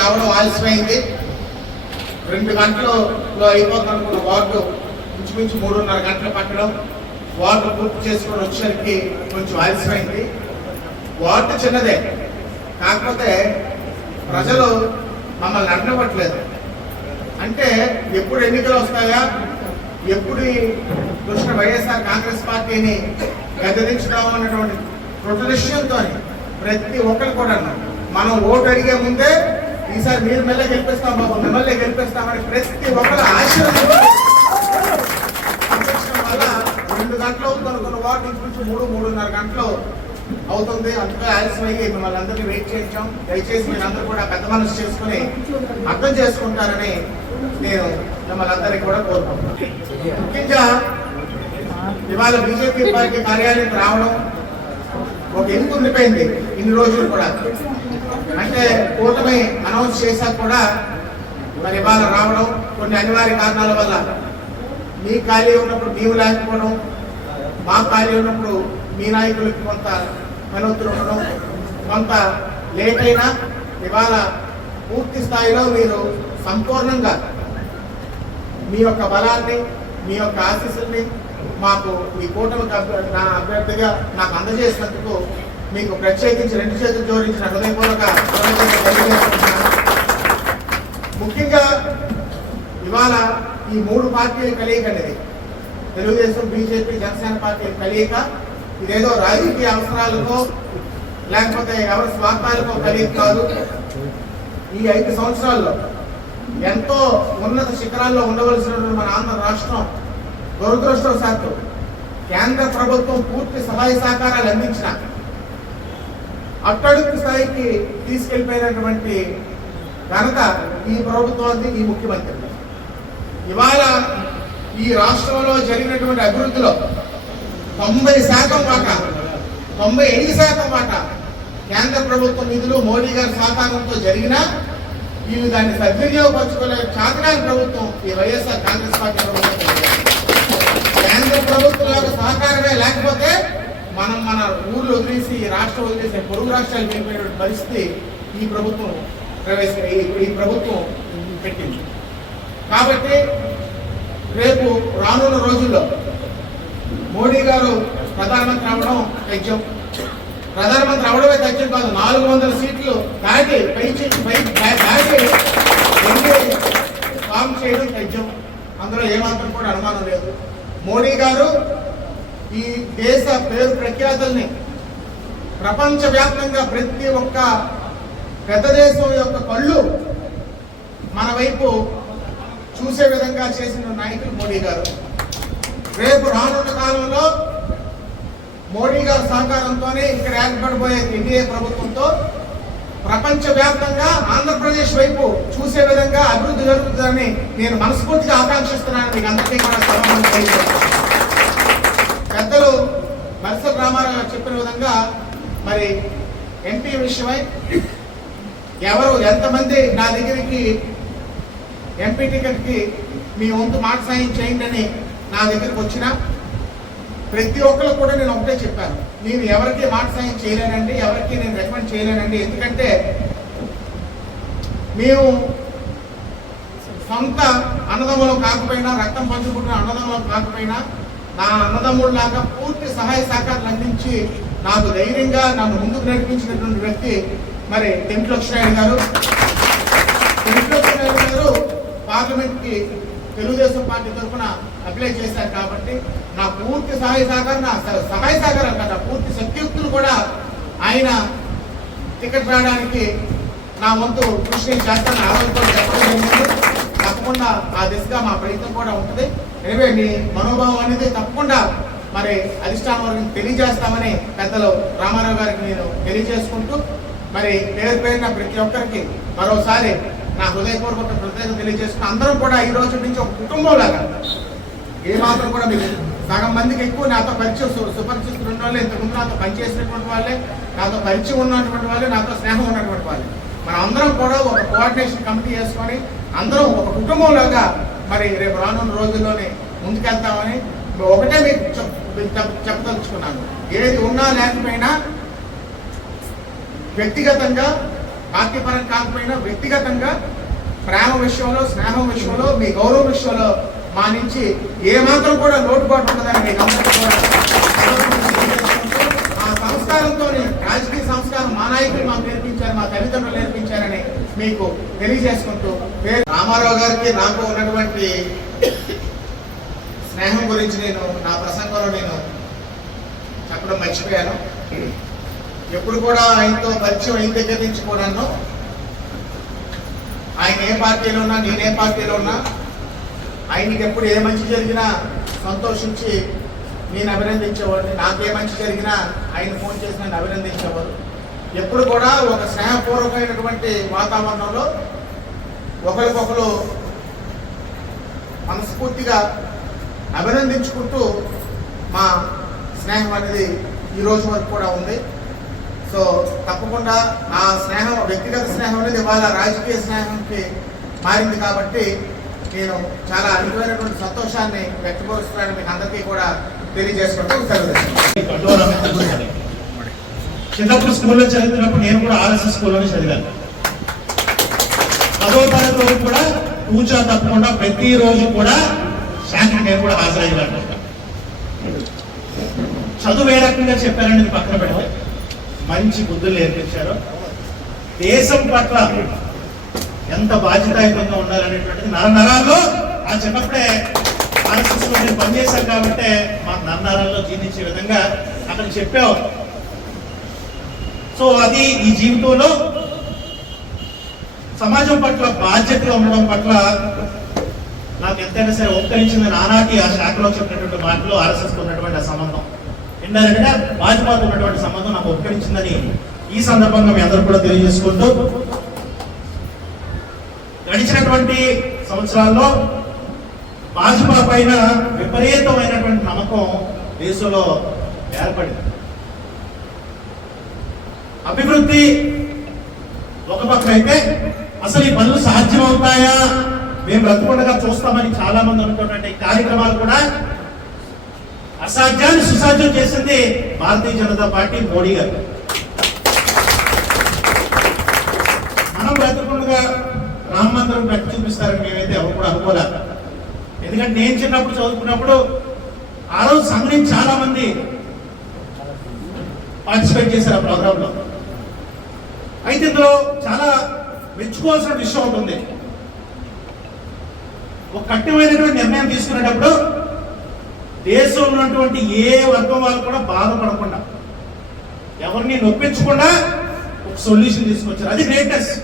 రావడం ఆలస్యమైంది. రెండు గంటలు అయిపోతుంది వార్డు ఇంచుమించు మూడున్నర గంటలు పట్టడం. వార్డు పూర్తి చేసుకొని వచ్చేసరికి కొంచెం ఆలస్యమైంది. వార్డు చిన్నదే. కాకపోతే ప్రజలు మమ్మల్ని అడగట్లేదు అంటే ఎప్పుడు ఎన్నికలు వస్తాయా? ఎప్పుడు కృష్ణ వైఎస్ఆర్ కాంగ్రెస్ పార్టీని గద్దెదించుదాం అన్నటువంటి ప్రొటెక్షన్తో ప్రతి ఒక్కరు కూడా మనం ఓటు అడిగే ముందే ఈసారి మీరు మెల్ల గెలిపిస్తాం బాబు మిమ్మల్ని గెలిపిస్తామని ప్రతి ఒక్కరు ఆశీర్వదించడం వల్ల రెండు గంటలు అవుతుంది అనుకున్న వాటి నుంచి మూడు మూడున్నర గంటలు అవుతుంది. అందుకే ఆలస్యమయ్యి మిమ్మల్ని అందరినీ వెయిట్ చేయించాం. దయచేసి మీరు అందరూ కూడా పెద్ద మనసు చేసుకుని అర్థం చేసుకుంటారని నేను మిమ్మల్ని అందరికీ కూడా కోరుకుంటున్నాను. ముఖ్యంగా ఇవాళ బీజేపీ పార్టీ కార్యాలయం రావడం ఒక ఎందుకు ఉండిపోయింది ఇన్ని రోజులు కూడా. అంటే కూటమి అనౌన్స్ చేశాక కూడా మరి ఇవాళ రావడం కొన్ని అనివార్య కారణాల వల్ల మీ ఖాళీ ఉన్నప్పుడు మేము లేకపోవడం మా ఖాళీ ఉన్నప్పుడు మీ నాయకులకి కొంత పనొత్తులు ఉండడం కొంత లేట్ అయినా ఇవాళ పూర్తి స్థాయిలో మీరు సంపూర్ణంగా మీ యొక్క బలాన్ని మీ యొక్క ఆశీస్సుల్ని మాకు ఈ కూటమికి నా అభ్యర్థిగా నాకు అందజేసినందుకు మీకు ప్రత్యేకించి రెండు చేతులు జోడించిన హృదయపూర్వక ముఖ్యంగా ఇవాళ ఈ మూడు పార్టీల కలయిక అనేది తెలుగుదేశం బీజేపీ జనసేన పార్టీల కలయిక ఇదేదో రాజకీయ అవసరాలకో లేకపోతే ఎవరి స్వార్థాలకో కలయిక కాదు. ఈ ఐదు సంవత్సరాల్లో ఎంతో ఉన్నత శిఖరాల్లో ఉండవలసినటువంటి మన ఆంధ్ర రాష్ట్రం దురదృష్టవశాత్తు కేంద్ర ప్రభుత్వం పూర్తి సహాయ సహకారాలు అందించిన అట్టడుగు స్థాయికి తీసుకెళ్ళిపోయినటువంటి ఘనత ఈ ప్రభుత్వానికి ఈ ముఖ్యమంత్రి. ఇవాళ ఈ రాష్ట్రంలో జరిగినటువంటి అభివృద్ధిలో తొంభై శాతం వాటా తొంభై ఎనిమిది శాతం వాటా కేంద్ర ప్రభుత్వ నిధులు మోడీ గారి సహకారంతో జరిగినా వీళ్ళు దాన్ని సద్వినియోగపరచుకునే చాతనాని ప్రభుత్వం ఈ వైఎస్ఆర్ కాంగ్రెస్ పార్టీ ప్రభుత్వం. కేంద్ర ప్రభుత్వం యొక్క సహకారమే లేకపోతే మనం మన ఊర్లు వదిలేసి రాష్ట్రం వదిలేసి పొరుగు రాష్ట్రాలు వెళ్ళిపోయినటువంటి పరిస్థితి ఈ ప్రభుత్వం ప్రవేశ ఈ- ప్రభుత్వం పెట్టింది. కాబట్టి రేపు రానున్న రోజుల్లో మోడీ గారు ప్రధానమంత్రి అవడం తథ్యం. ప్రధానమంత్రి అవడమే తథ్యం కాదు నాలుగు వందల సీట్లు దాటి పై పై దాటి ఎన్డీఏ ఫామ్ చేయడం తథ్యం. అందులో ఏమాత్రం కూడా అనుమానం లేదు. మోడీ గారు ఈ దేశ పేరు ప్రఖ్యాతుల్ని ప్రపంచవ్యాప్తంగా ప్రతి ఒక్క పెద్ద దేశం యొక్క కళ్ళు మన వైపు చూసే విధంగా చేసిన నాయకులు మోడీ గారు. రేపు రానున్న కాలంలో మోడీ గారి సహకారంతోనే ఇక్కడ ఏర్పడబోయే ఎన్డీఏ ప్రభుత్వంతో ప్రపంచవ్యాప్తంగా ఆంధ్రప్రదేశ్ వైపు చూసే విధంగా అభివృద్ధి జరుగుతుందని నేను మనస్ఫూర్తిగా ఆకాంక్షిస్తున్నాను మీకు అందరికీ కూడా సభాముఖంగా పెద్దలు మరుసటి రామారావు గారు చెప్పిన విధంగా మరి ఎంపీ విషయమై ఎవరు ఎంతమంది నా దగ్గరికి ఎంపీ టికెట్కి మీ వంతు మాట సాయం చేయండి అని నా దగ్గరికి వచ్చినా ప్రతి ఒక్కరు కూడా నేను ఒకటే చెప్పాను. నేను ఎవరికి మాట సాయం చేయలేనండి ఎవరికి నేను రికమెండ్ చేయలేనండి. ఎందుకంటే మేము సొంత అన్నదమ్ములు కాకపోయినా రక్తం పంచుకుంటున్న అన్నదమ్ములం కాకపోయినా నా అన్నదమ్ముళ్ళలాగా పూర్తి సహాయ సహకారాలు అందించి నాకు ధైర్యంగా నన్ను ముందుకు నడిపించినటువంటి వ్యక్తి మరి టెంట్ లక్ష్మణ్ గారు టెంట్ లక్ష్మణ్ గారు పార్లమెంట్కి తెలుగుదేశం పార్టీ తరఫున అప్లై చేశారు కాబట్టి నా పూర్తి సహాయ సహకారం నా సహాయ సహకారం కదా పూర్తి శక్తియుక్తులు కూడా ఆయన టికెట్ రావడానికి నా వంతు కృషి చేస్తాను ఆలోచన చెప్పడం జరిగింది. తప్పకుండా ఆ దిశగా మా ప్రయత్నం కూడా ఉంటుంది. ఎనివే మీ మనోభావం అనేది తప్పకుండా మరి అధిష్టానం వర్గం తెలియజేస్తామని పెద్దలు రామారావు గారికి నేను తెలియజేసుకుంటూ మరి పేరు పేరున ప్రతి ఒక్కరికి మరోసారి నా హృదయపూర్వక ప్రత్యేకత తెలియజేసుకుని అందరం కూడా ఈ రోజు నుంచి ఒక కుటుంబం లాగా ఏ మాత్రం కూడా మీకు సగం మందికి ఎక్కువ నాతో పరిచయం సు- సుపరిచితులు ఉన్న వాళ్ళే ఇంతకుముందు నాతో పనిచేసినటువంటి వాళ్ళే నాతో పరిచయం ఉన్నటువంటి వాళ్ళే నాతో స్నేహం ఉన్నటువంటి వాళ్ళే. మనం అందరం కూడా ఒక కోఆర్డినేషన్ కమిటీ చేసుకొని అందరం ఒక కుటుంబం లాగా మరి రేపు రానున్న రోజుల్లోనే ముందుకెళ్తామని ఒకటే మీకు చెప్- చెప్పదలుచుకున్నాను. ఏది ఉన్నా లేకపోయినా వ్యక్తిగతంగా పార్టీపరం కాకపోయినా వ్యక్తిగతంగా ప్రేమ విషయంలో స్నేహం విషయంలో మీ గౌరవం విషయంలో మా నుంచి ఏమాత్రం కూడా లోటుపాటు ఉండదని మీకు అందరికీ కూడా ఆ సంస్కారంతో రాజకీయ సంస్కారం మా నాయకులు మాకు నేర్పించారు మా తల్లిదండ్రులు నేర్పించారని మీకు తెలియజేసుకుంటూ రామారావు గారికి నాకు ఉన్నటువంటి స్నేహం గురించి నేను నా ప్రసంగంలో నేను చెప్పడం మర్చిపోయాను. ఎప్పుడు కూడా ఆయనతో పరిచయం అయిన దగ్గర నుంచి కూడాను ఆయన ఏ పార్టీలో ఉన్నా నేను ఏ పార్టీలో ఉన్నా ఆయనకి ఎప్పుడు ఏ మంచి జరిగినా సంతోషించి నేను అభినందించేవాడిని. నాకు ఏ మంచి జరిగినా ఆయన ఫోన్ చేసి నన్ను అభినందించేవారు. ఎప్పుడు కూడా ఒక స్నేహపూర్వకమైనటువంటి వాతావరణంలో ఒకరికొకరు మనస్ఫూర్తిగా అభినందించుకుంటూ మా స్నేహం అనేది ఈ రోజు వరకు కూడా ఉంది. సో తప్పకుండా నా స్నేహం వ్యక్తిగత స్నేహం అనేది ఇవాళ రాజకీయ స్నేహంకి మారింది కాబట్టి నేను చాలా అద్భుతమైనటువంటి సంతోషాన్ని వ్యక్తపరుస్తున్నాను మీకు అందరికీ కూడా తెలియజేసుకుంటూ సెలవు చిన్నప్పుడు స్కూల్లో చదివినప్పుడు నేను కూడా ఆర్ఎస్ఎస్ స్కూల్లోనే చదివాను. పదో తరగతి వరకు కూడా పూజ తప్పకుండా ప్రతిరోజు కూడా శాంతికి నేను కూడా హాజరయ్యేవాడు చదువు ఏ రకంగా చెప్పారనేది పక్కన పెడితే మంచి బుద్ధులు నేర్పించారు. దేశం పట్ల ఎంత బాధ్యతాయుతంగా ఉండాలనేటువంటిది నర నరాల్లో ఆ చిన్నప్పుడే ఆర్ఎస్ఎస్లో నేను పనిచేశాను కాబట్టి మా నన్నరాల్లో జీర్ణించే విధంగా అక్కడ చెప్పావు. సో అది ఈ జీవితంలో సమాజం పట్ల బాధ్యతగా ఉండడం పట్ల నాకు ఎంతైనా సరే ఒక్కరించింది నానాటి ఆ శాఖలో చెప్పినటువంటి మాటలు ఆర్ఎస్ఎస్ ఉన్నటువంటి ఆ సంబంధం. ఏంటంటే గా భాజపాతో ఉన్నటువంటి సంబంధం నాకు ఒక్కరించిందని ఈ సందర్భంగా మీ అందరూ కూడా తెలియజేసుకుంటూ గడిచినటువంటి సంవత్సరాల్లో భాజపా పైన విపరీతమైనటువంటి నమ్మకం దేశంలో ఏర్పడింది. అభివృద్ధి ఒక పక్క అయితే అసలు ఈ పనులు సాధ్యమవుతాయా? మేము బ్రతకుండగా చూస్తామని చాలా మంది అనుకున్నటువంటి కార్యక్రమాలు కూడా అసాధ్యాన్ని సుసాధ్యం చేసింది భారతీయ జనతా పార్టీ మోడీ గారు. మనం బ్రతకుండగా రామ మందిరం పెట్టి చూపిస్తారని మేమైతే ఎవరు కూడా అనుకోలేదు ఎందుకంటే నేను చిన్నప్పుడు చదువుకున్నప్పుడు ఆ రోజు సంఘం చాలా మంది పార్టిసిపేట్ చేశారు ఆ ప్రోగ్రామ్లో అయితే ఇందులో చాలా మెచ్చుకోవాల్సిన విషయం ఉంటుంది ఒక కఠినమైనటువంటి నిర్ణయం తీసుకునేటప్పుడు దేశంలో ఉన్నటువంటి ఏ వర్గం వాళ్ళు కూడా బాధపడకుండా ఎవరిని నొప్పించకుండా ఒక సొల్యూషన్ తీసుకొచ్చారు. అది గ్రేటెస్ట్.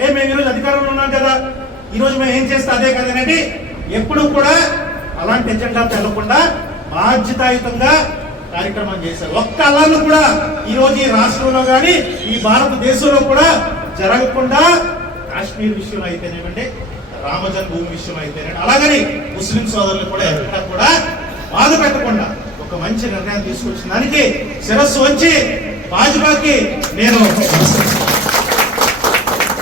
ఏ మేము ఈరోజు అధికారంలో ఉన్నాం కదా. ఈరోజు మేము ఏం చేస్తే అదే కదా అనేది ఎప్పుడు కూడా అలాంటి ఎజెండా తెలకుండా బాధ్యతాయుతంగా కార్యక్రమం చేశారు. ఒక్క అలాను కూడా ఈ రోజు ఈ రాష్ట్రంలో కానీ ఈ భారతదేశంలో కూడా జరగకుండా కాశ్మీర్ విషయం అయితేనేమంటే రామ జన్మభూమి విషయం అయితేనే అలాగని ముస్లిం సోదరులు కూడా ఎక్కడ కూడా బాధ పెట్టకుండా ఒక మంచి నిర్ణయం తీసుకొచ్చిన దానికి శిరస్సు వచ్చి భాజపాకి నేను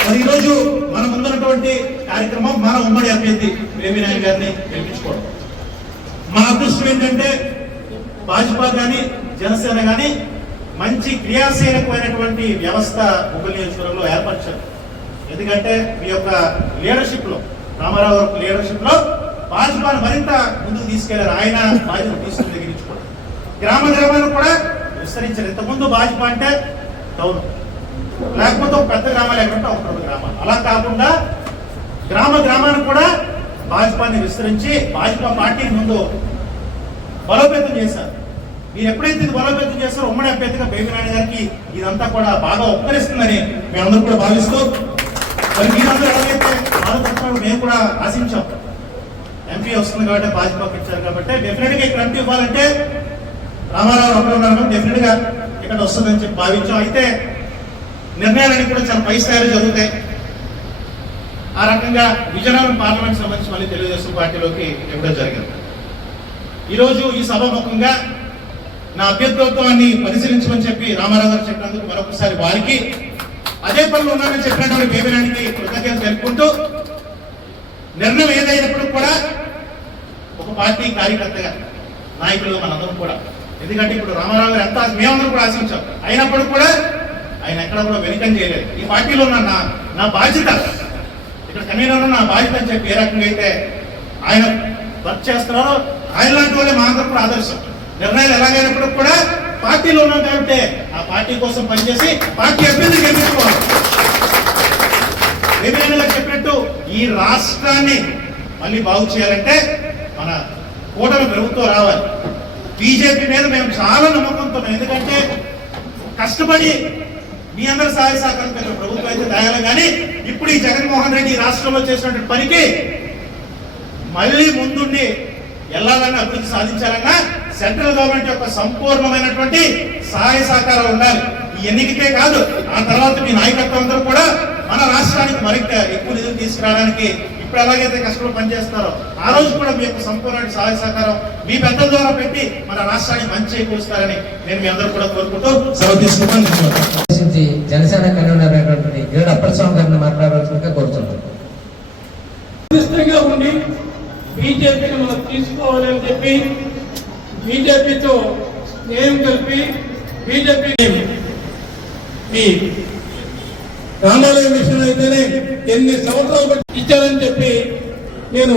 మరి ఈరోజు మన ముందున్నటువంటి కార్యక్రమం మన ఉమ్మడి అభ్యర్థి బేబీ గారిని గెలిపించుకోవడం. మా అదృష్టం ఏంటంటే భాజపా కానీ జనసేన కానీ మంచి క్రియాశీలకమైనటువంటి వ్యవస్థ ముగ్గురు నియోజకవర్గంలో ఏర్పరిచారు. ఎందుకంటే మీ యొక్క లీడర్షిప్లో రామారావు గారి లీడర్షిప్లో భాజపాను మరింత ముందుకు తీసుకెళ్ళారు. ఆయన బాధ్యత తీసుకుని దగ్గరించుకోవడం గ్రామ గ్రామాలను కూడా విస్తరించారు. ఇంతకుముందు భాజపా అంటే టౌన్. లేకపోతే ఒక పెద్ద గ్రామాలు ఎక్కడంటే ఒక రెండు గ్రామాలు అలా కాకుండా గ్రామ గ్రామాన్ని కూడా భాజపాని విస్తరించి భాజపా పార్టీని ముందు బలోపేతం చేశారు. మీరు ఎప్పుడైతే ఇది బలోపేతం చేస్తారో ఉమ్మడి అభ్యర్థిగా బేబీనాయుడు గారికి ఇదంతా కూడా బాగా ఉపకరిస్తుందని మేమందరూ కూడా భావిస్తూ మరి మీరందరూ ఎలాగైతే బాధపడుతున్నారు మేము కూడా ఆశించాం. ఎంపీ వస్తుంది కాబట్టి భాజపా ఇచ్చారు కాబట్టి డెఫినెట్గా ఇక్కడ ఎంపీ ఇవ్వాలంటే రామారావు అక్కడ డెఫినెట్గా ఇక్కడ వస్తుందని చెప్పి భావించాం. అయితే నిర్ణయాలన్నీ కూడా చాలా పై స్థాయిలో జరుగుతాయి. ఆ రకంగా విజయనగరం పార్లమెంట్ సంబంధించి మళ్ళీ తెలుగుదేశం పార్టీలోకి ఎప్పుడో జరిగింది. ఈరోజు ఈ సభాముఖంగా నా అభ్యర్థిత్వాన్ని పరిశీలించమని చెప్పి రామారావు గారు చెప్పినందుకు మరొకసారి వారికి అదే పనులు ఉన్నారని చెప్పినటువంటి కేబినెట్కి కృతజ్ఞత తెలుపుకుంటూ నిర్ణయం ఏదైనప్పుడు కూడా ఒక పార్టీ కార్యకర్తగా నాయకులుగా మనందరం కూడా. ఎందుకంటే ఇప్పుడు రామారావు గారు ఎంత మేమందరం కూడా ఆశించాం. అయినప్పుడు కూడా ఆయన ఎక్కడ కూడా వెనుకం చేయలేదు. ఈ పార్టీలో ఉన్న నా నా బాధ్యత ఇక్కడ కన్వీనర్ నా బాధ్యత అని చెప్పి ఏ రకంగా అయితే ఆయన వర్క్ చేస్తున్నారో ఆయన లాంటి వాళ్ళే మా అందరూ కూడా ఆదర్శం. నిర్ణయాలు ఎలాగైనప్పటికి కూడా పార్టీలో ఉన్నాం కాబట్టి ఆ పార్టీ కోసం పనిచేసి పార్టీ అభ్యర్థి గెలిపించుకోవాలి. ఏమైనా చెప్పినట్టు ఈ రాష్ట్రాన్ని మళ్ళీ బాగు చేయాలంటే మన కూటమి ప్రభుత్వం రావాలి. బీజేపీ మీద మేము చాలా నమ్మకంతో ఎందుకంటే కష్టపడి మీ అందరి సహాయ సహకారం కలిగిన ప్రభుత్వం అయితే దాయాలి కానీ ఇప్పుడు ఈ జగన్మోహన్ రెడ్డి ఈ రాష్ట్రంలో చేసినటువంటి పనికి మళ్ళీ ముందుండి వెళ్ళాలన్నా అభివృద్ధి సాధించాలన్నా సెంట్రల్ గవర్నమెంట్ యొక్క సంపూర్ణమైనటువంటి సహాయ సహకారం ఉండాలి. ఈ ఎన్నికకే కాదు ఆ తర్వాత మీ నాయకత్వం అందరూ కూడా మన రాష్ట్రానికి మరింత ఎక్కువ నిధులు తీసుకురావడానికి ఇప్పుడు ఎలాగైతే కష్టపడి పనిచేస్తున్నారో ఆ రోజు కూడా మీ యొక్క సంపూర్ణ సహాయ సహకారం మీ పెద్దల ద్వారా పెట్టి మన రాష్ట్రానికి మంచి చేకూరుస్తారని నేను మీ అందరూ కూడా కోరుకుంటూ సెలవు తీసుకుంటాను జనసేన కన్వీనర్ అయినటువంటి గిరడ్ అప్పలస్వామి గారిని మాట్లాడవలసిందిగా కోరుతున్నాను. ఉండి బీజేపీని మనం తీసుకోవాలని చెప్పి బీజేపీతో స్నేహం కలిపి బీజేపీ ఈ రామాలయం విషయం అయితేనే ఎన్ని సంవత్సరాలు ఇచ్చారని చెప్పి నేను